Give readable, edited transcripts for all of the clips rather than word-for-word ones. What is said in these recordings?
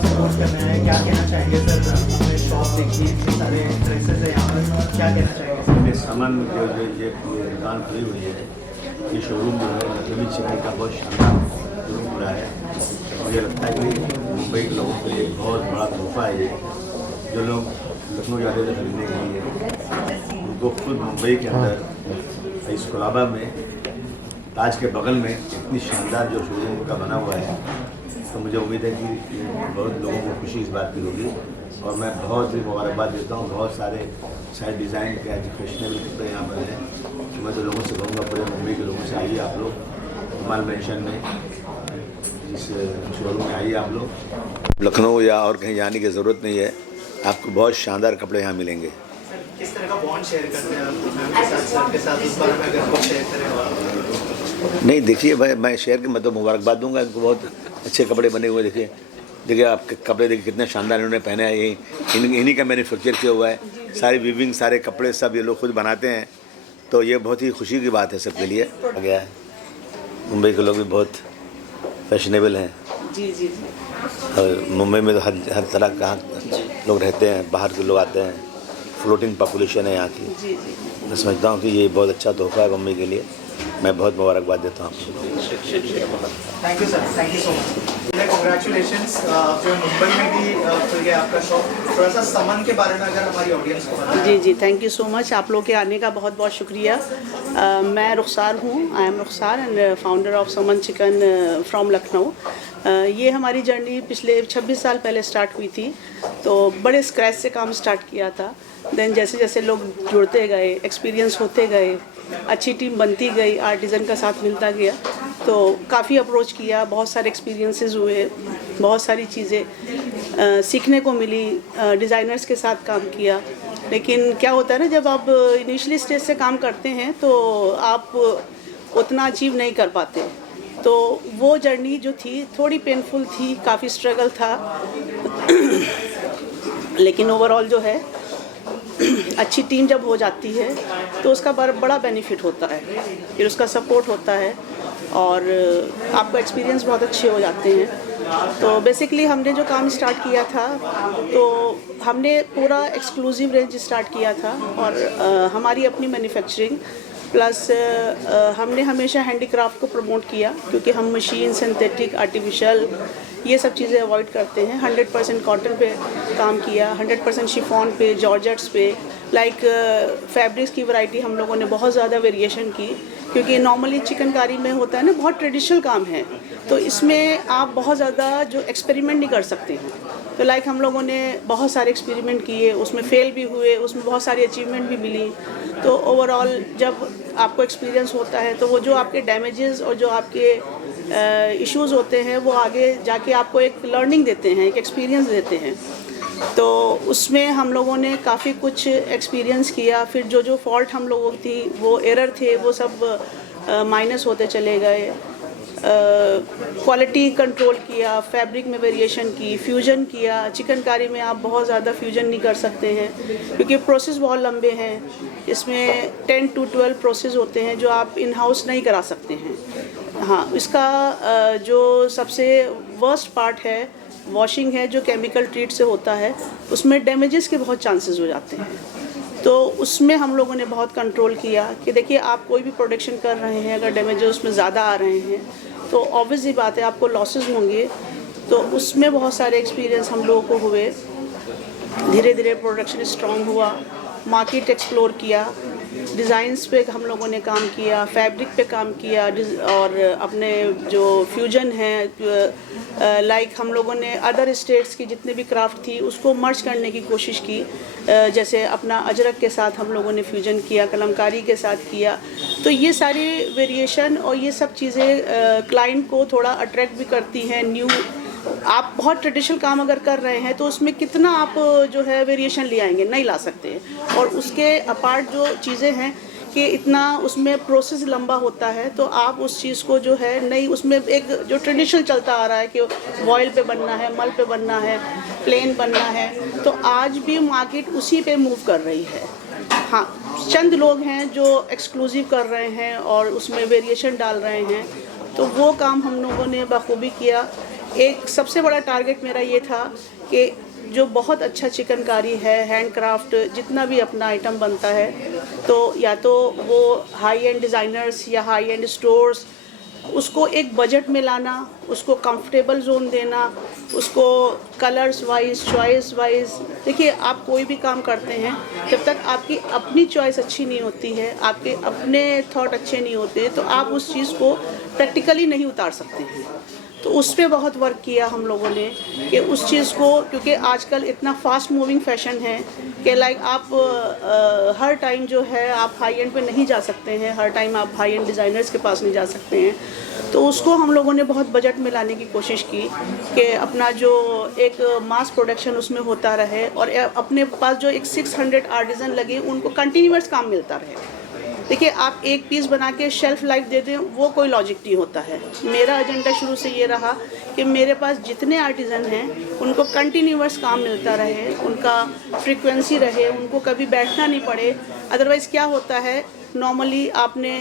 Support करना है, क्या कहना चाहेंगे सर? हमें शॉप देखिए, इतने सारे ड्रेसेस है यहाँ पर, क्या कहना चाहेंगे? ये सामान जो ये दुकान खुली हुई है, ये शोरूम जो है लखनवी चिकन का बहुत शानदार शोरूम खुला है। मुझे लगता है कि मुंबई के लोगों के लिए बहुत बड़ा तोहफा है ये। जो लोग लखनऊ जाते थे खरीदने के लिए, उनको खुद मुंबई के अंदर इस कोलाबा में ताज के बगल में इतनी शानदार जो शोरूम का बना हुआ है, तो मुझे उम्मीद है कि बहुत लोगों को खुशी इस बात की होगी। और मैं बहुत ही मुबारकबाद देता हूँ। बहुत सारे शायद डिज़ाइन के आज फैशनेबल कपड़े यहाँ पर हैं, तो मैं तो लोगों से कहूँगा पूरे मुंबई के लोगों से आइए आप लोग कमाल मेंशन में, इस शोरूम में आइए आप लोग। लखनऊ या और कहीं जाने की ज़रूरत नहीं है, आपको बहुत शानदार कपड़े यहाँ मिलेंगे। किस तरह का बॉन्ड शेयर करते हैं आप मैम के साथ, सर के साथ? उस बारे में अगर कुछ शेयर करें। नहीं देखिए भाई, मैं शेयर के मतलब मुबारकबाद दूंगा इनको। बहुत अच्छे कपड़े बने हुए देखिए, देखिए आपके कपड़े देखिए कितने शानदार इन्होंने पहने हैं। यही इन्हीं का मैन्युफैक्चर किया हुआ है, सारी वीविंग, सारे कपड़े सब ये लोग खुद बनाते हैं। तो ये बहुत ही खुशी की बात है सबके लिए। आ गया है, मुंबई के लोग भी बहुत फैशनेबल हैं। जी जी जी। और मुंबई में तो हर तरह का लोग रहते हैं, बाहर के लोग आते हैं, फ्लोटिंग पॉपुलेशन है यहाँ की। जी जी। मैं समझता हूँ कि ये बहुत अच्छा तोहफा है मुंबई के लिए। मैं बहुत मुबारकबाद देता हूँ आप लोगों को। Thank you sir, thank you so much. Congratulations. जो मुंबई में भी खुल गया आपका शॉप, थोड़ा सा समन के बारे में अगर हमारी ऑडियंस को बताएं। जी जी, थैंक यू सो मच। आप लोग के आने का बहुत बहुत शुक्रिया। मैं रुखसार हूँ, I am Rukhsar and founder of Saman chikan from Lucknow. ये हमारी जर्नी पिछले 26 साल पहले स्टार्ट हुई थी। तो बड़े स्क्रैच से काम स्टार्ट किया था। देन जैसे जैसे लोग जुड़ते गए, एक्सपीरियंस होते गए, अच्छी टीम बनती गई, आर्टिज़न का साथ मिलता गया, तो काफ़ी अप्रोच किया, बहुत सारे एक्सपीरियंसेस हुए, बहुत सारी चीज़ें सीखने को मिली, डिज़ाइनर्स के साथ काम किया। लेकिन क्या होता है ना, जब आप इनिशियली स्टेज से काम करते हैं तो आप उतना अचीव नहीं कर पाते। तो वो जर्नी जो थी थोड़ी पेनफुल थी, काफ़ी स्ट्रगल था। लेकिन ओवरऑल जो है अच्छी टीम जब हो जाती है तो उसका बड़ा बेनिफिट होता है, फिर उसका सपोर्ट होता है और आपका एक्सपीरियंस बहुत अच्छे हो जाते हैं। तो बेसिकली हमने जो काम स्टार्ट किया था, तो हमने पूरा एक्सक्लूसिव रेंज स्टार्ट किया था और हमारी अपनी मैन्युफैक्चरिंग प्लस हमने हमेशा हैंडीक्राफ्ट को प्रमोट किया, क्योंकि हम मशीन, सिंथेटिक, आर्टिफिशियल ये सब चीज़ें अवॉइड करते हैं। 100% कॉटन पे काम किया, 100% शिफॉन पे, जॉर्जेट्स पे, लाइक फैब्रिक्स की वैरायटी हम लोगों ने बहुत ज़्यादा वेरिएशन की, क्योंकि नॉर्मली चिकनकारी में होता है ना, बहुत ट्रेडिशनल काम है, तो इसमें आप बहुत ज़्यादा जो एक्सपेरिमेंट नहीं कर सकते हैं। तो लाइक हम लोगों ने बहुत सारे एक्सपेरिमेंट किए, उसमें फेल भी हुए, उसमें बहुत सारी अचीवमेंट भी मिली। तो ओवरऑल जब आपको एक्सपीरियंस होता है तो वो जो आपके डैमेजेस और जो आपके इश्यूज़ होते हैं वो आगे जाके आपको एक लर्निंग देते हैं, एक एक्सपीरियंस देते हैं। तो उसमें हम लोगों ने काफ़ी कुछ एक्सपीरियंस किया। फिर जो जो फॉल्ट हम लोगों की थी, वो एरर थे, वो सब माइनस होते चले गए। क्वालिटी कंट्रोल किया, फैब्रिक में वेरिएशन की, फ्यूजन किया। चिकनकारी में आप बहुत ज़्यादा फ्यूजन नहीं कर सकते हैं, क्योंकि प्रोसेस बहुत लंबे हैं। इसमें 10 to 12 प्रोसेस होते हैं जो आप इन हाउस नहीं करा सकते हैं। हाँ, इसका जो सबसे वर्स्ट पार्ट है वॉशिंग है, जो केमिकल ट्रीट से होता है, उसमें डैमेजेस के बहुत चांसेस हो जाते हैं। तो उसमें हम लोगों ने बहुत कंट्रोल किया कि देखिए, आप कोई भी प्रोडक्शन कर रहे हैं, अगर डैमेजेस उसमें ज़्यादा आ रहे हैं तो ऑब्वियस ही बात है आपको लॉसेस होंगे। तो उसमें बहुत सारे एक्सपीरियंस हम लोगों को हुए। धीरे धीरे प्रोडक्शन स्ट्रॉन्ग हुआ, मार्केट एक्सप्लोर किया, डिज़ाइंस पे हम लोगों ने काम किया, फैब्रिक पे काम किया, और अपने जो फ्यूजन है, लाइक हम लोगों ने अदर स्टेट्स की जितने भी क्राफ्ट थी उसको मर्ज करने की कोशिश की। जैसे अपना अजरक के साथ हम लोगों ने फ्यूजन किया, कलमकारी के साथ किया। तो ये सारी वेरिएशन और ये सब चीज़ें क्लाइंट को थोड़ा अट्रैक्ट भी करती हैं। न्यू आप बहुत ट्रेडिशनल काम अगर कर रहे हैं तो उसमें कितना आप जो है वेरिएशन ले आएंगे, नहीं ला सकते। और उसके अपार्ट जो चीज़ें हैं कि इतना उसमें प्रोसेस लंबा होता है, तो आप उस चीज़ को जो है नहीं, उसमें एक जो ट्रेडिशनल चलता आ रहा है कि वॉयल पे बनना है, मल पे बनना है, प्लेन बनना है, तो आज भी मार्केट उसी पे मूव कर रही है। हाँ, चंद लोग हैं जो एक्सक्लूसिव कर रहे हैं और उसमें वेरिएशन डाल रहे हैं, तो वो काम हम लोगों ने बखूबी किया। एक सबसे बड़ा टारगेट मेरा ये था कि जो बहुत अच्छा चिकनकारी है, हैंडक्राफ्ट जितना भी अपना आइटम बनता है, तो या तो वो हाई एंड डिज़ाइनर्स या हाई एंड स्टोर्स उसको एक बजट में लाना, उसको कंफर्टेबल जोन देना, उसको कलर्स वाइज, चॉइस वाइज। देखिए, आप कोई भी काम करते हैं, जब तक आपकी अपनी चॉइस अच्छी नहीं होती है, आपके अपने थॉट अच्छे नहीं होते हैं, तो आप उस चीज़ को प्रैक्टिकली नहीं उतार सकते हैं। तो उस पर बहुत वर्क किया हम लोगों ने कि उस चीज़ को, क्योंकि आजकल इतना फास्ट मूविंग फैशन है कि लाइक आप हर टाइम जो है आप हाई एंड पे नहीं जा सकते हैं, हर टाइम आप हाई एंड डिज़ाइनर्स के पास नहीं जा सकते हैं। तो उसको हम लोगों ने बहुत बजट में लाने की कोशिश की कि अपना जो एक मास प्रोडक्शन उसमें होता रहे और अपने पास जो एक 600 आर्टिज़न लगे उनको कंटिन्यूअस काम मिलता रहे। देखिए, आप एक पीस बना के शेल्फ लाइफ दे दें, वो कोई लॉजिक नहीं होता है। मेरा एजेंडा शुरू से ये रहा कि मेरे पास जितने आर्टिज़न हैं उनको कंटिन्यूअस काम मिलता रहे, उनका फ्रीक्वेंसी रहे, उनको कभी बैठना नहीं पड़े। अदरवाइज़ क्या होता है, नॉर्मली आपने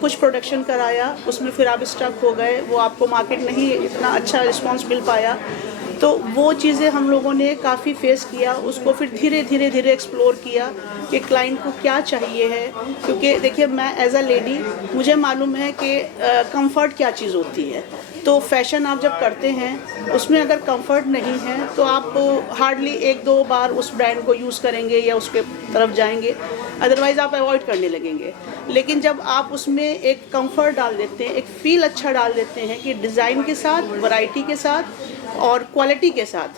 कुछ प्रोडक्शन कराया, उसमें फिर आप स्टक हो गए, वो आपको मार्केट नहीं इतना अच्छा रिस्पांस मिल पाया। तो वो चीज़ें हम लोगों ने काफ़ी फेस किया, उसको फिर धीरे धीरे एक्सप्लोर किया कि क्लाइंट को क्या चाहिए है। क्योंकि देखिए, मैं एज अ लेडी मुझे मालूम है कि कंफर्ट क्या चीज़ होती है। तो फैशन आप जब करते हैं उसमें अगर कंफर्ट नहीं है तो आप हार्डली 1-2 बार उस ब्रांड को यूज़ करेंगे या उसके तरफ जाएंगे, अदरवाइज़ आप अवॉइड करने लगेंगे। लेकिन जब आप उसमें एक कंफर्ट डाल देते हैं, एक फ़ील अच्छा डाल देते हैं कि डिज़ाइन के साथ, वैरायटी के साथ और क्वालिटी के साथ,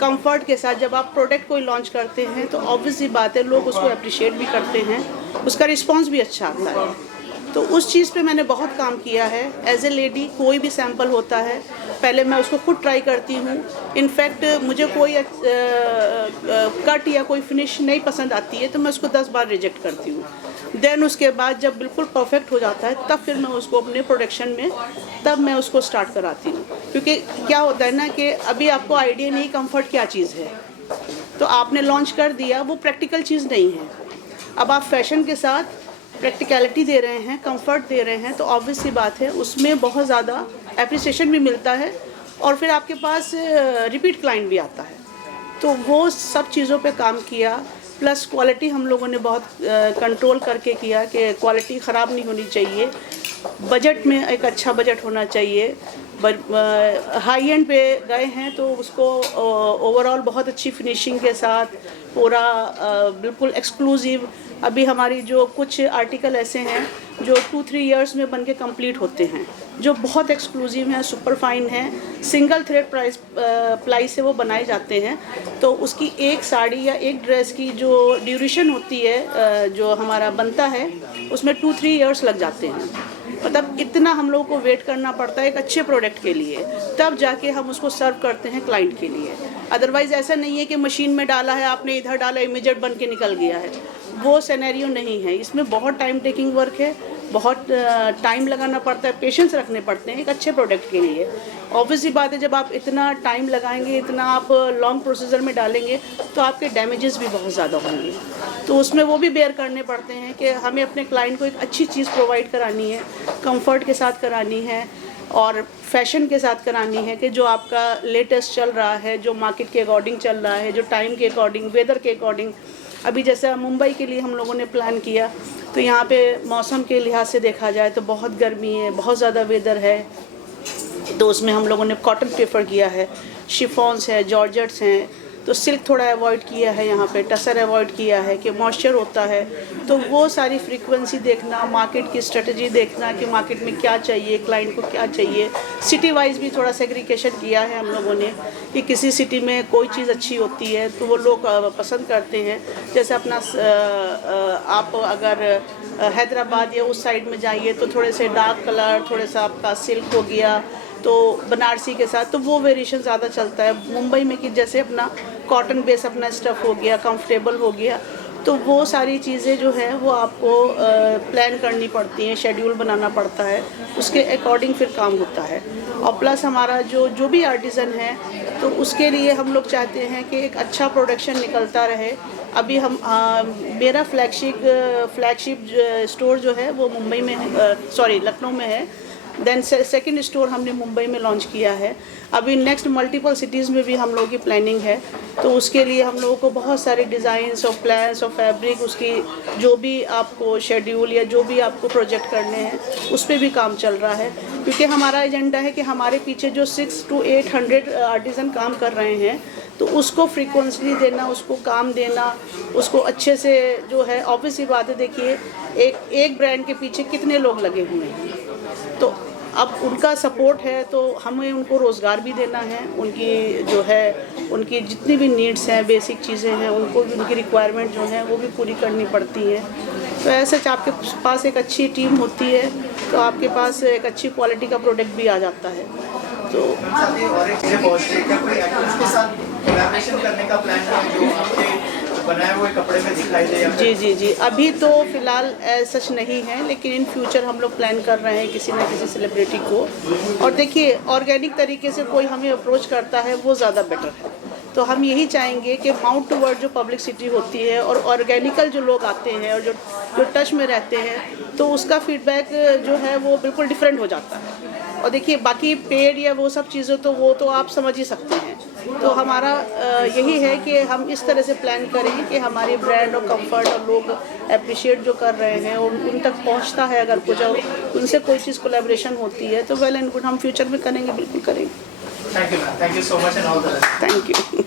कंफर्ट के साथ जब आप प्रोडक्ट कोई लॉन्च करते हैं तो ऑब्वियस सी बात है, लोग उसको अप्रिशिएट भी करते हैं, उसका रिस्पांस भी अच्छा आता है। तो उस चीज़ पे मैंने बहुत काम किया है। एज ए लेडी कोई भी सैंपल होता है, पहले मैं उसको खुद ट्राई करती हूँ। इनफैक्ट मुझे कोई कट या कोई फिनिश नहीं पसंद आती है तो मैं उसको 10 बार रिजेक्ट करती हूँ। देन उसके बाद जब बिल्कुल परफेक्ट हो जाता है तब फिर मैं उसको अपने प्रोडक्शन में तब मैं उसको स्टार्ट कराती हूँ। क्योंकि क्या होता है ना कि अभी आपको आइडिया नहीं कंफर्ट क्या चीज़ है, तो आपने लॉन्च कर दिया, वो प्रैक्टिकल चीज़ नहीं है। अब आप फैशन के साथ प्रैक्टिकलिटी दे रहे हैं, कंफर्ट दे रहे हैं, तो ऑब्वियस सी बात है उसमें बहुत ज़्यादा एप्रिसिएशन भी मिलता है और फिर आपके पास रिपीट क्लाइंट भी आता है। तो वो सब चीज़ों पे काम किया, प्लस क्वालिटी हम लोगों ने बहुत कंट्रोल करके किया कि क्वालिटी ख़राब नहीं होनी चाहिए, बजट में एक अच्छा बजट होना चाहिए। हाई एंड पे गए हैं तो उसको ओवरऑल बहुत अच्छी फिनिशिंग के साथ पूरा बिल्कुल एक्सक्लूसिव। अभी हमारी जो कुछ आर्टिकल ऐसे हैं जो 2-3 इयर्स में बन के कम्प्लीट होते हैं, जो बहुत एक्सक्लूसिव हैं, सुपर फाइन हैं, सिंगल थ्रेड प्लाई से वो बनाए जाते हैं। तो उसकी एक साड़ी या एक ड्रेस की जो ड्यूरेशन होती है, जो हमारा बनता है, उसमें 2-3 इयर्स लग जाते हैं। मतलब इतना हम लोगों को वेट करना पड़ता है एक अच्छे प्रोडक्ट के लिए, तब जाके हम उसको सर्व करते हैं क्लाइंट के लिए। अदरवाइज़ ऐसा नहीं है कि मशीन में डाला है, आपने इधर डाला, इमीडिएट बन के निकल गया है, वो सिनेरियो नहीं है। इसमें बहुत टाइम टेकिंग वर्क है, बहुत टाइम लगाना पड़ता है, पेशेंस रखने पड़ते हैं एक अच्छे प्रोडक्ट के लिए। ऑब्वियसली बात है, जब आप इतना टाइम लगाएंगे, इतना आप लॉन्ग प्रोसीजर में डालेंगे तो आपके डैमेजेस भी बहुत ज़्यादा होंगे। तो उसमें वो भी बेयर करने पड़ते हैं कि हमें अपने क्लाइंट को एक अच्छी चीज़ प्रोवाइड करानी है, कंफर्ट के साथ करानी है और फैशन के साथ करानी है कि जो आपका लेटेस्ट चल रहा है, जो मार्केट के अकॉर्डिंग चल रहा है, जो टाइम के अकॉर्डिंग, वेदर के अकॉर्डिंग। अभी जैसे मुंबई के लिए हम लोगों ने प्लान किया तो यहाँ पे मौसम के लिहाज से देखा जाए तो बहुत गर्मी है, बहुत ज़्यादा वेदर है, तो उसमें हम लोगों ने कॉटन प्रेफर किया है, शिफॉन्स है, जॉर्जेट्स हैं, तो सिल्क थोड़ा अवॉइड किया है, यहाँ पे टसर अवॉइड किया है कि मॉइस्चर होता है। तो वो सारी फ्रीक्वेंसी देखना, मार्केट की स्ट्रेटजी देखना कि मार्केट में क्या चाहिए, क्लाइंट को क्या चाहिए। सिटी वाइज भी थोड़ा सेग्रीगेशन किया है हम लोगों ने कि किसी सिटी में कोई चीज़ अच्छी होती है तो वो लोग पसंद करते हैं। जैसे अपना आप अगर हैदराबाद या उस साइड में जाइए तो थोड़े से डार्क कलर, थोड़े सा आपका सिल्क हो गया, तो बनारसी के साथ तो वो वेरिएशन ज़्यादा चलता है। मुंबई में कि जैसे अपना कॉटन बेस अपना स्टफ़ हो गया, कंफर्टेबल हो गया, तो वो सारी चीज़ें जो है वो आपको प्लान करनी पड़ती हैं, शेड्यूल बनाना पड़ता है, उसके अकॉर्डिंग फिर काम होता है। और प्लस हमारा जो भी आर्टिज़न है तो उसके लिए हम लोग चाहते हैं कि एक अच्छा प्रोडक्शन निकलता रहे। अभी हम मेरा फ्लैगशिप स्टोर जो है वो मुंबई में है, लखनऊ में है। देन सेकंड स्टोर हमने मुंबई में लॉन्च किया है। अभी नेक्स्ट मल्टीपल सिटीज़ में भी हम लोगों की प्लानिंग है, तो उसके लिए हम लोगों को बहुत सारे डिज़ाइंस और प्लान्स और फैब्रिक, उसकी जो भी आपको शेड्यूल या जो भी आपको प्रोजेक्ट करने हैं उस पर भी काम चल रहा है। क्योंकि हमारा एजेंडा है कि हमारे पीछे जो 600 to 800 आर्टिज़न काम कर रहे हैं, तो उसको फ्रीक्वेंसली देना, उसको काम देना, उसको अच्छे से जो है, ऑब्वियस ही बात है, देखिए एक ब्रांड के पीछे कितने लोग लगे हुए हैं, तो अब उनका सपोर्ट है तो हमें उनको रोज़गार भी देना है, उनकी जो है उनकी जितनी भी नीड्स हैं, बेसिक चीज़ें हैं, उनको भी उनकी रिक्वायरमेंट जो है वो भी पूरी करनी पड़ती है। तो ऐसे आपके पास एक अच्छी टीम होती है तो आपके पास एक अच्छी क्वालिटी का प्रोडक्ट भी आ जाता है। तो साथ ही और एक चीज़ें बहुत है, क्या कोई एक्टर्स के साथ कोलैबोरेशन करने का प्लान है जो आपके बनाए हुए कपड़े में दिखाई दे? जी, अभी तो फ़िलहाल सच नहीं है, लेकिन इन फ्यूचर हम लोग प्लान कर रहे हैं किसी न किसी सेलिब्रिटी को। और देखिए, ऑर्गेनिक तरीके से कोई हमें अप्रोच करता है वो ज़्यादा बेटर है, तो हम यही चाहेंगे कि माउथ टू वर्ड जो पब्लिसिटी होती है और ऑर्गेनिकल जो लोग आते हैं और जो टच में रहते हैं, तो उसका फीडबैक जो है वो बिल्कुल डिफरेंट हो जाता है। और देखिए, बाकी पेड या वो सब चीज़ें तो वो तो आप समझ ही सकते हैं। तो हमारा यही है कि हम इस तरह से प्लान करें कि हमारी ब्रांड और कंफर्ट और लोग अप्रिशिएट जो कर रहे हैं और उन तक पहुंचता है, अगर कुछ और उनसे कोई चीज़ कोलैबोरेशन होती है तो वेल एंड गुड, हम फ्यूचर में करेंगे, बिल्कुल करेंगे। Thank you so much and all the best. Thank you.